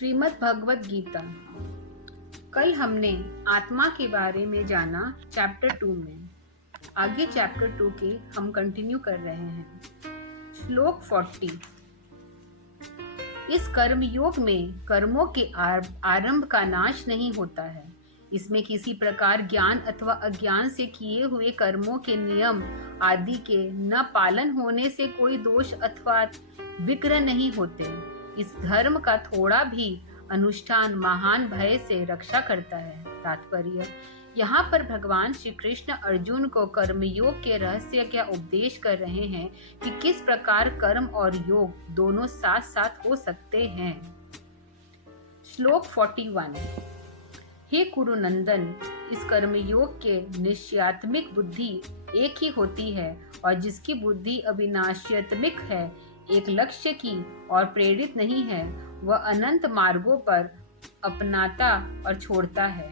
श्रीमद् भगवत गीता। कल हमने आत्मा के बारे में जाना चैप्टर 2 में। आगे चैप्टर 2 के हम कंटिन्यू कर रहे हैं। श्लोक 40। इस कर्म योग में कर्मों के आरंभ का नाश नहीं होता है। इसमें किसी प्रकार ज्ञान अथवा अज्ञान से किए हुए कर्मों के नियम आदि के न पालन होने से कोई दोष अथवा विग्रह नहीं होते। इस धर्म का थोड़ा भी अनुष्ठान महान भय से रक्षा करता है। तात्पर्य: यहाँ पर भगवान श्री कृष्ण अर्जुन को कर्मयोग के रहस्य का उपदेश कर रहे हैं कि किस प्रकार कर्म और योग दोनों साथ साथ हो सकते हैं। श्लोक 41। हे कुरुनंदन, इस कर्मयोग के निश्चयात्मिक बुद्धि एक ही होती है और जिसकी बुद्धि अविनाश्यात्मिक है, एक लक्ष्य की और प्रेरित नहीं है, वह अनंत मार्गों पर अपनाता और छोड़ता है।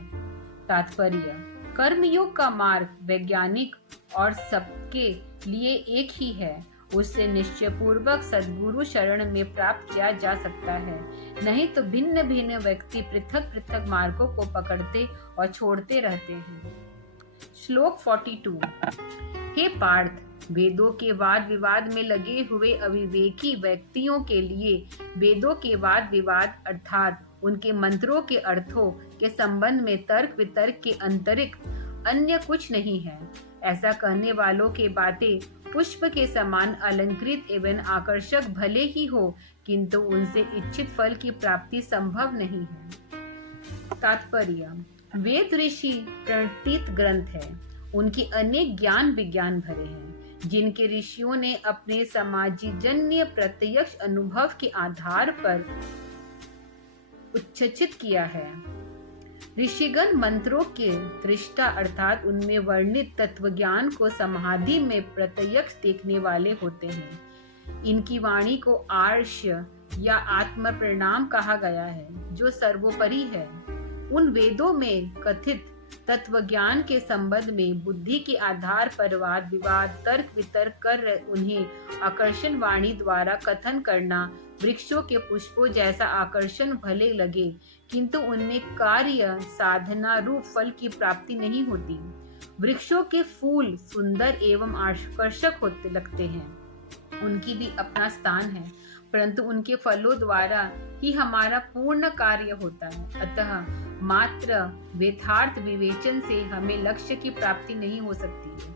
तात्पर्य: कर्मयोग का मार्ग वैज्ञानिक और सबके लिए एक ही है। उससे निश्चय पूर्वक सद्गुरु शरण में प्राप्त किया जा सकता है। नहीं तो भिन्न भिन्न व्यक्ति पृथक पृथक मार्गों को पकड़ते और छोड़ते रहते हैं। श्लोक 42। हे पार्थ, वेदों के वाद विवाद में लगे हुए अविवेकी व्यक्तियों के लिए वेदों के वाद विवाद अर्थात उनके मंत्रों के अर्थों के संबंध में तर्क वितर्क के अतिरिक्त अन्य कुछ नहीं है। ऐसा करने वालों के बातें पुष्प के समान अलंकृत एवं आकर्षक भले ही हो, किंतु उनसे इच्छित फल की प्राप्ति संभव नहीं है। तात्पर्य: वेद ऋषि प्रणीत ग्रंथ है। उनकी अनेक ज्ञान विज्ञान भरे हैं, जिनके ऋषियों ने अपने समाजीजन्य प्रत्यक्ष अनुभव के आधार पर उच्चरित किया है। ऋषिगण मंत्रों के दृष्टा अर्थात उनमें वर्णित तत्व ज्ञान को समाधि में प्रत्यक्ष देखने वाले होते हैं। इनकी वाणी को आर्ष्य या आत्म प्रणाम कहा गया है, जो सर्वोपरि है। उन वेदों में कथित तत्व ज्ञान के संबंध में बुद्धि के आधार पर वाद विवाद तर्क वितर्क कर उन्हें आकर्षण वाणी द्वारा कथन करना वृक्षों के पुष्पों जैसा आकर्षण भले लगे, किंतु उनमें कार्य साधना रूप फल की प्राप्ति नहीं होती। वृक्षों के फूल सुंदर एवं आकर्षक होते लगते हैं, उनकी भी अपना स्थान है, परंतु उनके फलों द्वारा ही हमारा पूर्ण कार्य होता है। अतः मात्र वेदार्थ विवेचन से हमें लक्ष्य की प्राप्ति नहीं हो सकती है।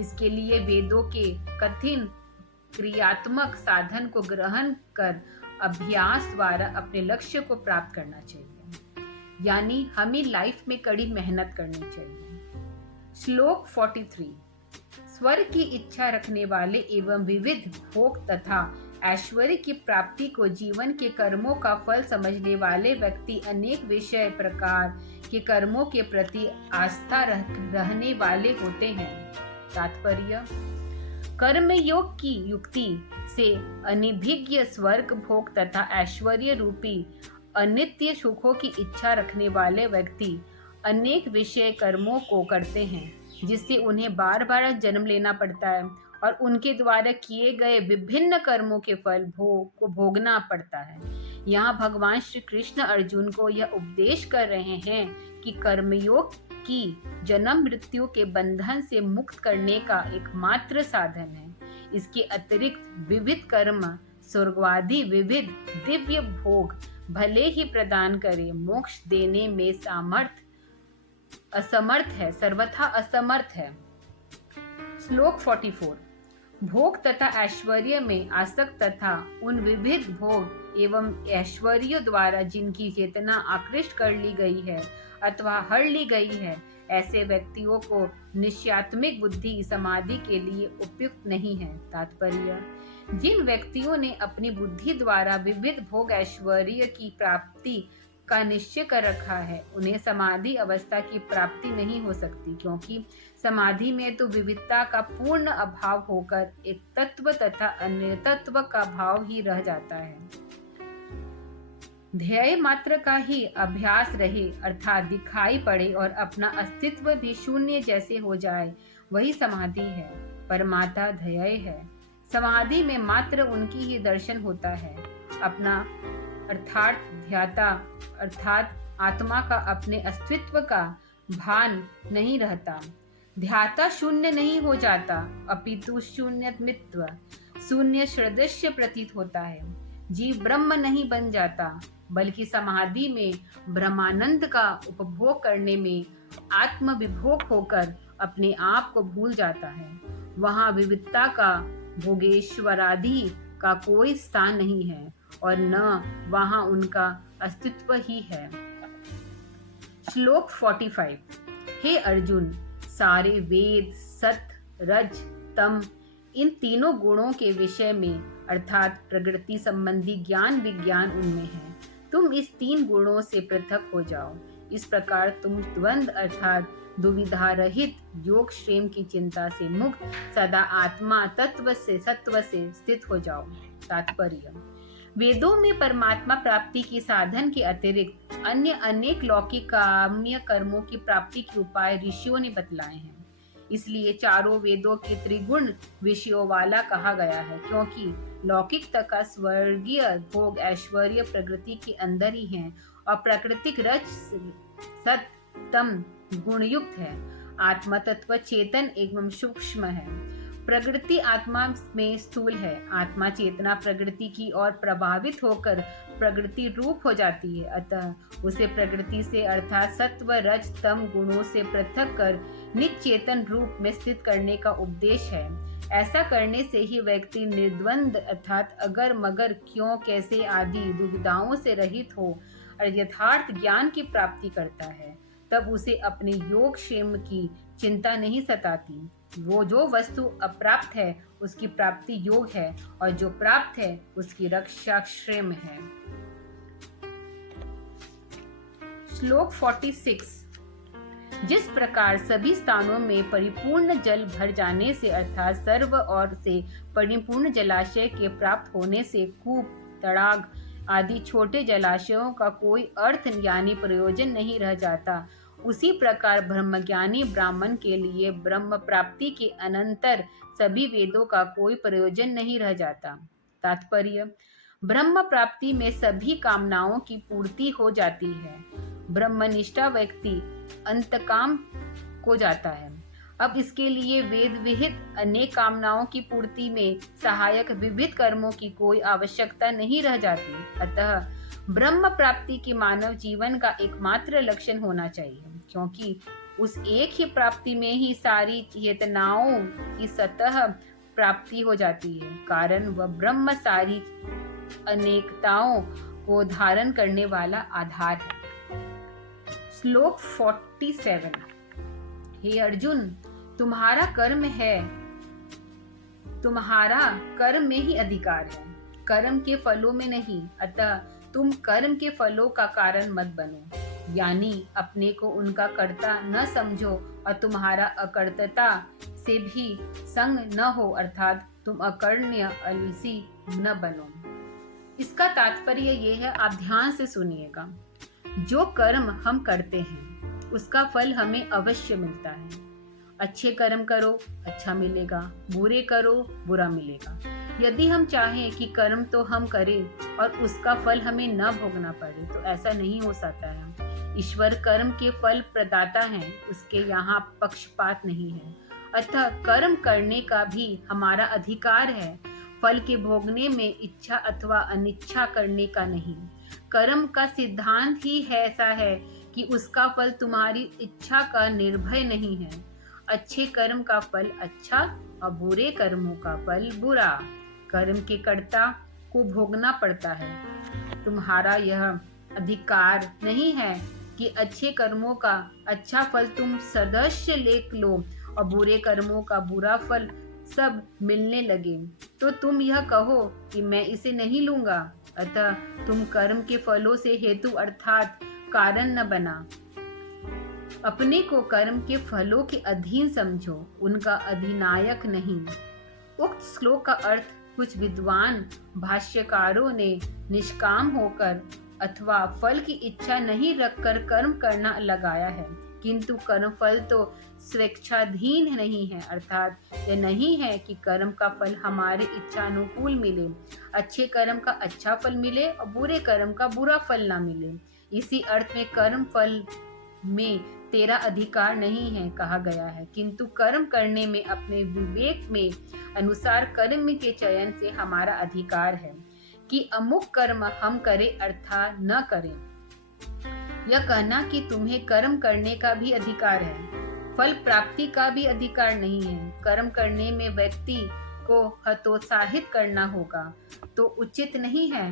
इसके लिए वेदों के कठिन क्रियात्मक साधन को ग्रहण कर अभ्यास द्वारा अपने लक्ष्य को प्राप्त करना चाहिए, यानी हमें लाइफ में कड़ी मेहनत करनी चाहिए। श्लोक 43। स्वर्ग की इच्छा रखने वाले एवं विविध भोग तथा ऐश्वर्य की प्राप्ति को जीवन के कर्मों का फल समझने वाले व्यक्ति अनेक विषय प्रकार के कर्मों के प्रति आस्था रहने वाले होते हैं। तात्पर्य: कर्म योग की युक्ति से अनिभिज्ञ स्वर्ग भोग तथा ऐश्वर्य रूपी अनित्य सुखों की इच्छा रखने वाले व्यक्ति अनेक विषय कर्मों को करते हैं, जिससे उन्हें बार बार जन्म लेना पड़ता है और उनके द्वारा किए गए विभिन्न कर्मों के फल को भोगना पड़ता है। यहाँ भगवान श्री कृष्ण अर्जुन को यह उपदेश कर रहे हैं कि कर्मयोग की जन्म मृत्यु के बंधन से मुक्त करने का एकमात्र साधन है। इसके अतिरिक्त विविध कर्म स्वर्गवादी विविध दिव्य भोग भले ही प्रदान करे, मोक्ष देने में सर्वथा असमर्थ है। श्लोक 44। भोग तथा ऐश्वर्य में आसक्त तथा उन विविध भोग एवं ऐश्वर्य द्वारा जिनकी चेतना आकृष्ट कर ली गई है अथवा हर ली गई है, ऐसे व्यक्तियों को निश्चयात्मिक बुद्धि समाधि के लिए उपयुक्त नहीं है। तात्पर्य: जिन व्यक्तियों ने अपनी बुद्धि द्वारा विविध भोग ऐश्वर्य की प्राप्ति का निश्चय कर रखा है, उन्हें समाधि अवस्था की प्राप्ति नहीं हो सकती, क्योंकि समाधि में तो विविधता का पूर्ण अभाव होकर एक तत्व तथा अन्य तत्व का भाव ही रह जाता है। ध्येय मात्र का ही अभ्यास रहे अर्थात दिखाई पड़े और अपना अस्तित्व भी शून्य जैसे हो जाए, वही समाधि है। परमात्मा ध्येय है। समाधि में मात्र उनकी ही दर्शन होता है। अपना अर्थात ध्याता अर्थात आत्मा का अपने अस्तित्व का भान नहीं रहता। ध्याता शून्य नहीं हो जाता, अपितु शून्यमित्व शून्य सदृश्य प्रतीत होता है। जीव ब्रह्म नहीं बन जाता, बल्कि समाधि में ब्रह्मानंद का उपभोग करने में आत्मविभोग होकर अपने आप को भूल जाता है। वहाँ विविधता का भोगेश्वरादि का कोई स्थान नहीं है और न वहाँ उनका अस्तित्व ही है। श्लोक 45। हे अर्जुन, सारे वेद सत्य रज तम इन तीनों गुणों के विषय में अर्थात प्रकृति संबंधी ज्ञान विज्ञान उनमें है। तुम इस तीन गुणों से पृथक हो जाओ। इस प्रकार तुम द्वंद्व अर्थात दुविधा रहित योग क्षेम की चिंता से मुक्त सदा आत्मा तत्व से सत्व से स्थित हो जाओ। तात्पर्य: वेदों में परमात्मा प्राप्ति की साधन के अतिरिक्त अन्य अनेक लौकिक काम्य कर्मों की प्राप्ति के उपाय ऋषियों ने बतलाए हैं। इसलिए चारों वेदों के त्रिगुण विषयों वाला कहा गया है, क्योंकि लौकिक तथा स्वर्गीय भोग ऐश्वर्य प्रकृति के अंदर ही हैं और प्राकृतिक रज सत तम गुणयुक्त है। आत्मा तत्व चेतन एवं सूक्ष्म है। प्रकृति आत्मा में स्थूल है। आत्मा चेतना प्रकृति की ओर प्रभावित होकर प्रकृति रूप हो जाती है, अतः उसे प्रकृति से अर्थात सत्व रज तम गुणों से पृथक कर निचेतन रूप में स्थित करने का उपदेश है। ऐसा करने से ही व्यक्ति निर्द्वंद अर्थात अगर मगर क्यों कैसे आदि दुविधाओं से रहित हो और यथार्थ ज्ञान की प्राप्ति करता है। तब उसे अपने योग क्षेम की चिंता नहीं सताती। वो जो वस्तु अप्राप्त है उसकी प्राप्ति योग है और जो प्राप्त है उसकी रक्षा क्षेम है। श्लोक 46। जिस प्रकार सभी स्थानों में परिपूर्ण जल भर जाने से अर्थात सर्व ओर से परिपूर्ण जलाशय के प्राप्त होने से कूप तड़ाग आदि छोटे जलाशयों का कोई अर्थ यानी प्रयोजन नहीं रह जाता, उसी प्रकार ब्रह्मज्ञानी ब्राह्मण के लिए ब्रह्म प्राप्ति के अनंतर सभी वेदों का कोई प्रयोजन नहीं रह जाता। तात्पर्य: ब्रह्म प्राप्ति में सभी कामनाओं की पूर्ति हो जाती है। ब्रह्मनिष्ठा व्यक्ति अंतकाम को जाता है। अब इसके लिए वेद विहित अनेक कामनाओं की पूर्ति में सहायक विविध कर्मों की कोई आवश्यकता नहीं रह जाती। अतः ब्रह्म प्राप्ति की मानव जीवन का एकमात्र लक्षण होना चाहिए, क्योंकि उस एक ही प्राप्ति में ही सारी चेतनाओं की सतह प्राप्ति हो जाती है। कारण वह ब्रह्म सारी अनेकताओं को धारण करने वाला आधार है। श्लोक 47। हे अर्जुन, तुम्हारा कर्म में ही अधिकार है, कर्म के फलों में नहीं। अतः तुम कर्म के फलों का कारण मत बनो, यानी अपने को उनका कर्ता न समझो और तुम्हारा अकर्तता से भी संग न हो, अर्थात तुम अकर्ण्य अलसी न बनो। इसका तात्पर्य ये है, आप ध्यान से सुनिएगा। जो कर्म हम करते हैं उसका फल हमें अवश्य मिलता है। अच्छे कर्म करो अच्छा मिलेगा, बुरे करो बुरा मिलेगा। यदि हम चाहें कि कर्म तो हम करें और उसका फल हमें न भोगना पड़े तो ऐसा नहीं हो सकता है। ईश्वर कर्म के फल प्रदाता हैं, उसके यहाँ पक्षपात नहीं है। अतः कर्म करने का भी हमारा अधिकार है, फल के भोगने में इच्छा अथवा अनिच्छा करने का नहीं। कर्म का सिद्धांत ही ऐसा है कि उसका फल तुम्हारी इच्छा का निर्भय नहीं है। अच्छे कर्म का फल अच्छा और बुरे कर्मों का फल बुरा। कर्म के कर्ता को भोगना पड़ता है। तुम्हारा यह अधिकार नहीं है कि अच्छे कर्मों का अच्छा फल तुम सदस्य ले लो और बुरे कर्मों का बुरा फल सब मिलने लगे तो तुम यह कहो कि मैं इसे नहीं लूंगा। अतः तुम कर्म के फलों से हेतु अर्थात कारण न बना। अपने को कर्म के फलों के अधीन समझो, उनका अधिनायक नहीं। उक्त श्लोक का अर्थ कुछ विद्वान भाष्यकारों ने निष्काम होकर अथवा फल की इच्छा नहीं रखकर कर्म करना लगाया है, किंतु कर्मफल तो स्वेच्छाधीन नहीं है, अर्थात यह नहीं है कि कर्म का फल हमारे इच्छा अनुकूल मिले, अच्छे कर्म का अच्छा फल मिले और बुरे कर्म का बुरा फल ना मिले। इसी अर्थ में कर्म फल में तेरा अधिकार नहीं है कहा गया है, किंतु कर्म करने में अपने विवेक में अनुसार कर्म के चयन से हमारा अधिकार है कि अमुक कर्म हम करें अर्थात न करें। यह कहना कि तुम्हें कर्म करने का भी अधिकार है, फल प्राप्ति का भी अधिकार नहीं है। कर्म करने में व्यक्ति को हतोत्साहित करना होगा तो उचित नहीं है।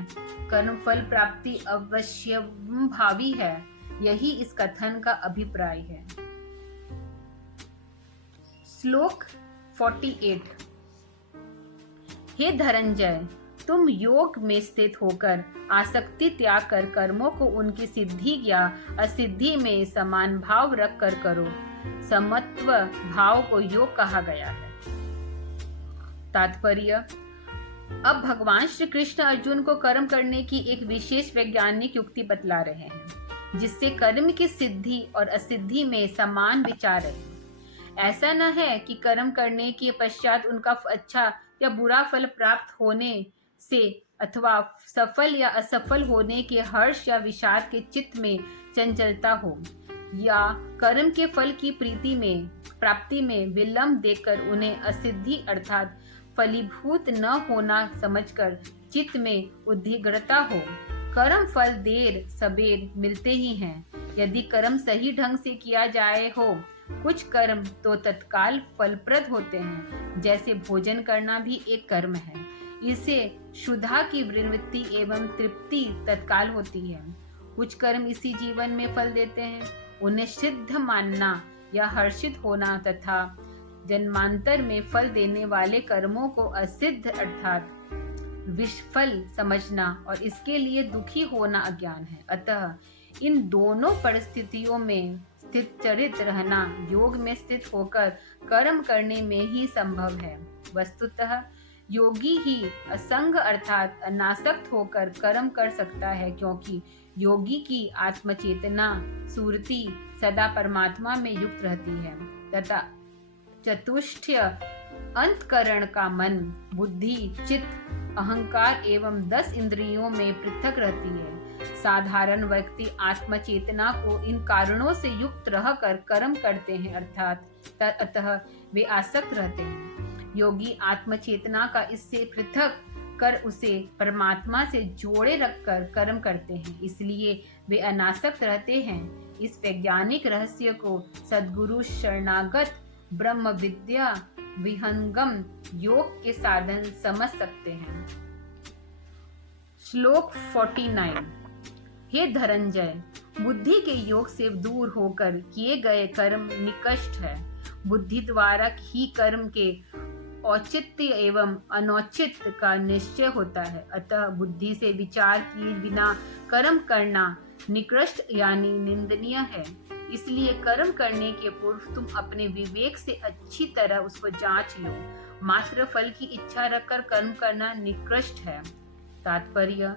कर्म फल प्राप्ति अवश्यंभावी है, यही इस कथन का अभिप्राय है। श्लोक 48। हे धनंजय, तुम योग में स्थित होकर आसक्ति त्याग कर कर्मों को उनकी सिद्धि या असिद्धि में समान भाव रख कर करो। समत्व भाव को योग कहा गया है। तात्पर्य। अब भगवान श्री कृष्ण अर्जुन को कर्म करने की एक विशेष वैज्ञानिक युक्ति बतला रहे हैं, जिससे कर्म की सिद्धि और असिद्धि में समान विचार रहे। ऐसा न है कि कर्म करने के पश्चात उनका अच्छा या बुरा फल प्राप्त होने से अथवा सफल या असफल होने के हर्ष या विषाद के चित्त में चंचलता हो, या कर्म के फल की प्राप्ति में विलंब देकर उन्हें असिद्धि अर्थात फलीभूत न होना समझकर चित्त में उद्विग्नता हो। कर्म फल देर सबेर मिलते ही हैं, यदि कर्म सही ढंग से किया जाए हो। कुछ कर्म तो तत्काल फलप्रद होते हैं, जैसे भोजन करना भी एक कर्म है। इसे क्षुधा की वृत्ति एवं तृप्ति तत्काल होती है। कुछ कर्म इसी जीवन में फल देते हैं, उन्हें सिद्ध मानना या हर्षित होना तथा जन्मांतर में फल देने वाले कर्मों को असिद्ध अर्थात विफल समझना और इसके लिए दुखी होना अज्ञान है। अतः इन दोनों परिस्थितियों में स्थित चरित रहना योग में स्थित होकर कर्म करने में ही संभव है। वस्तुतः योगी ही असंग अर्थात अनासक्त होकर कर्म कर सकता है, क्योंकि योगी की आत्मचेतना सुरति सदा परमात्मा में युक्त रहती है तथा चतुष्टय अंतकरण का मन, बुद्धि, चित्त, अहंकार एवं 10 इंद्रियों में पृथक रहती है। साधारण व्यक्ति आत्मचेतना को इन कारणों से युक्त रहकर कर्म करते हैं, अर्थात अतः वे आसक्त रहते हैं। योगी आत्मचेतना का इससे पृथक कर उसे परमात्मा से जोड़े रखकर कर्म करते हैं, इसलिए वे अनासक्त रहते हैं। इस वैज्ञानिक रहस्य को सद्गुरु शरणागत ब्रह्म विद्या विहंगम योग के साधन समझ सकते हैं। श्लोक 49। हे धनंजय, बुद्धि के योग से दूर होकर किए गए कर्म निकृष्ट है। बुद्धि द्वारा ही कर्म के औचित्य एवं अनौचित्य का निश्चय होता है। अतः बुद्धि से विचार किए बिना कर्म करना निकृष्ट यानी निंदनीय है। इसलिए कर्म करने के पूर्व तुम अपने विवेक से अच्छी तरह उसको जांच लो। मात्र फल की इच्छा रखकर कर्म करना निकृष्ट है। तात्पर्य।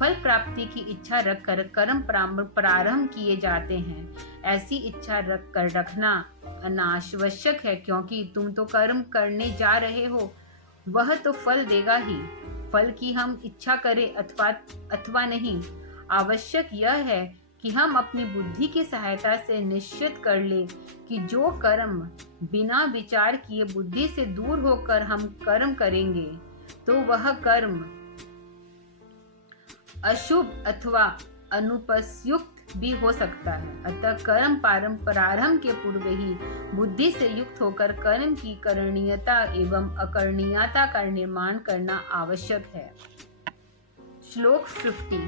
फल प्राप्ति की इच्छा रखकर कर्म प्रारंभ किए जाते हैं। ऐसी इच्छा रखना अनावश्यक है, क्योंकि तुम तो कर्म करने जा रहे हो, वह तो फल देगा ही। फल की हम इच्छा करें अथवा नहीं, आवश्यक यह है कि हम अपनी बुद्धि की सहायता से निश्चित कर ले कि जो कर्म बिना विचार किए बुद्धि से दूर होकर हम कर्म करेंगे तो वह कर्म अशुभ अथवा अनुपयुक्त भी हो सकता है। अतः कर्म प्रारंभ के पूर्व ही बुद्धि से युक्त होकर कर्म की करणीयता एवं अकरणीयता का निर्माण करना आवश्यक है। श्लोक 50।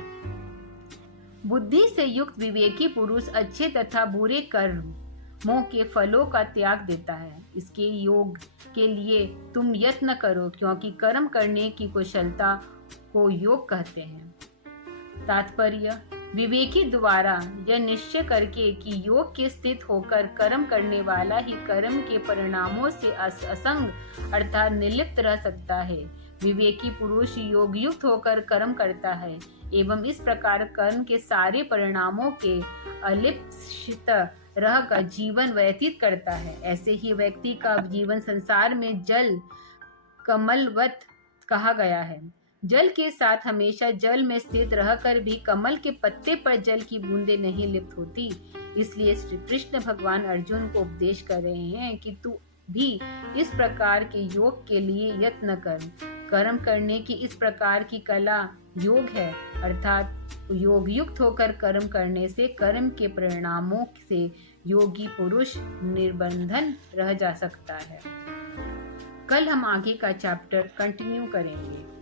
बुद्धि से युक्त विवेकी पुरुष अच्छे तथा बुरे कर्मों के फलों का त्याग देता है। इसके योग के लिए तुम यत्न करो, क्योंकि कर्म करने की कुशलता को योग कहते हैं। तात्पर्य। विवेकी द्वारा यह निश्चय करके कि योग के स्थित होकर कर्म करने वाला ही कर्म के परिणामों से असंग अर्थात निर्लिप्त रह सकता है। विवेकी पुरुष योग युक्त होकर कर्म करता है। एवं इस प्रकार कर्म के सारे परिणामों के अलिप्त रहकर जीवन व्यतीत करता है। ऐसे ही व्यक्ति का जीवन संसार में जल कमलवत कहा गया है। जल के साथ हमेशा जल में स्थित रहकर भी कमल के पत्ते पर जल की बूंदें नहीं लिप्त होती। इसलिए श्री कृष्ण भगवान अर्जुन को उपदेश कर रहे हैं कि तू भी इस प्रकार के योग के लिए यत्न कर। कर्म करने की इस प्रकार की कला योग है, अर्थात योग युक्त होकर कर्म करने से कर्म के परिणामों से योगी पुरुष निर्बंधन रह जा सकता है। कल हम आगे का चैप्टर कंटिन्यू करेंगे।